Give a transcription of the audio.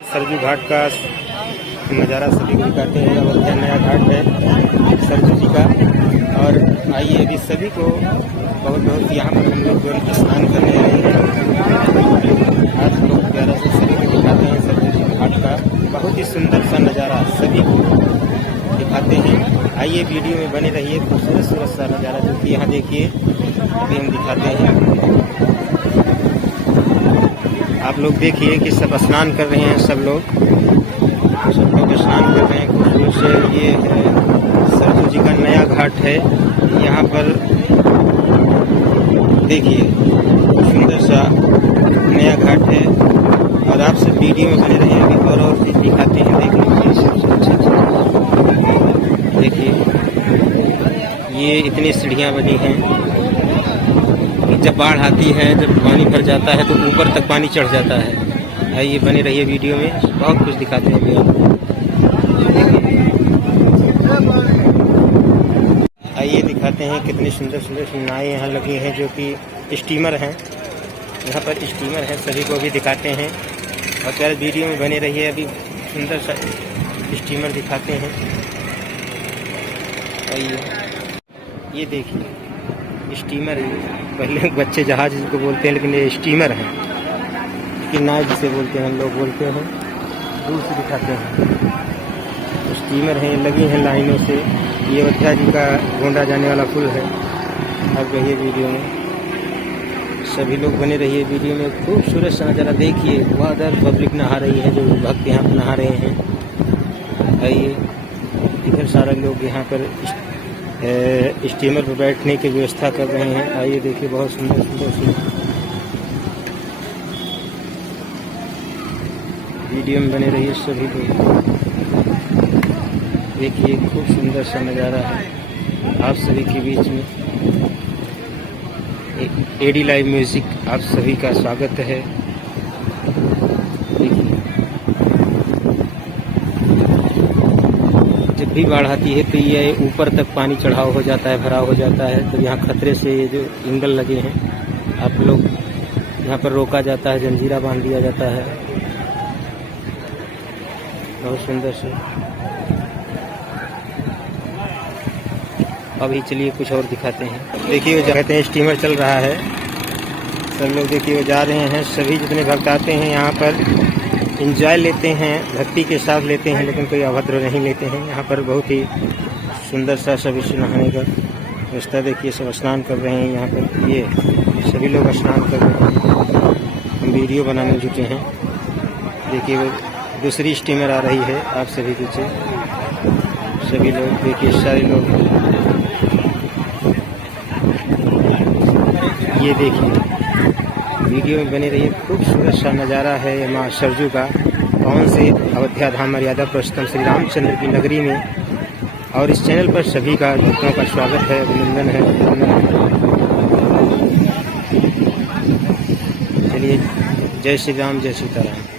सरजू घाट का नज़ारा सभी को दिखाते हैं। अयोध्या नया घाट है सरजू जी का। और आइए अभी सभी को बहुत बहुत यहाँ पर हम लोग स्नान करने आए हैं। आज बहुत प्यारा से सभी को दिखाते हैं सरजू जी घाट का बहुत ही सुंदर सा नज़ारा सभी को दिखाते हैं। आइए वीडियो में बने रहिए। खूबसूरत सा नज़ारा जो कि यहाँ देखिए अभी हम दिखाते हैं। आप लोग देखिए कि सब स्नान कर रहे हैं। सब लोग स्नान कर रहे हैं खूबसूरत से। ये सरजू जी का नया घाट है। यहाँ पर देखिए सुंदर सा नया घाट है। और आप सब वीडियो में बने रहे हैं। और चीज दिखाते हैं। देख लीजिए सबसे अच्छा देखिए ये इतनी सीढ़ियाँ बनी हैं। जब बाढ़ आती है, जब पानी भर जाता है तो ऊपर तक पानी चढ़ जाता है। आइए बने रहिए वीडियो में, बहुत कुछ दिखाते हैं अभी आपको। आइए दिखाते हैं कितनी सुंदर सुंदर नावें यहाँ लगी हैं जो कि स्टीमर हैं। यहाँ पर स्टीमर है, सभी को भी दिखाते हैं। और प्यारे वीडियो में बने रहिए। अभी सुंदर सा स्टीमर दिखाते हैं। आइए ये देखिए स्टीमर है। पहले बच्चे जहाज जिसको बोलते हैं लेकिन ये स्टीमर है कि नाव जिसे बोलते हैं हम लोग बोलते हैं। दूर से दिखाते हैं स्टीमर है लगी हैं लाइनों से। ये अयोध्या जी का गोंडा जाने वाला पुल है। अब रहिए वीडियो में, सभी लोग बने रहिए वीडियो में। खूबसूरत सा नज़ारा देखिए। उधर पब्लिक नहा रही है, जो भक्त यहाँ पर नहा रहे हैं। आइए इधर सारे लोग यहाँ पर स्टीमर पर बैठने की व्यवस्था कर रहे हैं। आइए देखिए बहुत सुंदर सुंदर सी वीडियो में बने रहिए सभी लोग। देखिए खूब सुंदर सा नज़ारा है आप सभी के बीच में। एडी लाइव म्यूजिक आप सभी का स्वागत है। जब भी बाढ़ आती है तो ये ऊपर तक पानी चढ़ाव हो जाता है, भराव हो जाता है। तो यहाँ खतरे से ये जो एंगल लगे हैं आप लोग यहाँ पर रोका जाता है, जंजीरा बांध दिया जाता है। बहुत सुंदर से। अभी चलिए कुछ और दिखाते हैं। देखिए वो कहते हैं स्टीमर चल रहा है। सब लोग देखिए वो जा रहे हैं। सभी जितने भक्त आते हैं यहाँ पर एंजॉय लेते हैं, भक्ति के साथ लेते हैं, लेकिन कोई अभद्र नहीं लेते हैं। यहाँ पर बहुत ही सुंदर सा सभी से नहाने का व्यवस्था देखिए। सब स्नान कर रहे हैं यहाँ पर। ये सभी लोग स्नान कर रहे हैं। हम वीडियो बनाने जुटे हैं। देखिए वो दूसरी स्टीमर आ रही है आप सभी पीछे। सभी लोग देखिए सारे लोग ये देखिए वीडियो में बने रहिए। खूबसूरत सा नज़ारा है माँ सरजू का। कौन से अयोध्या धाम मर्यादा पुरुषोत्तम श्री रामचंद्र की नगरी में। और इस चैनल पर सभी का भक्तों का स्वागत है, अभिनंदन है। चलिए जय श्री राम, जय सीताराम।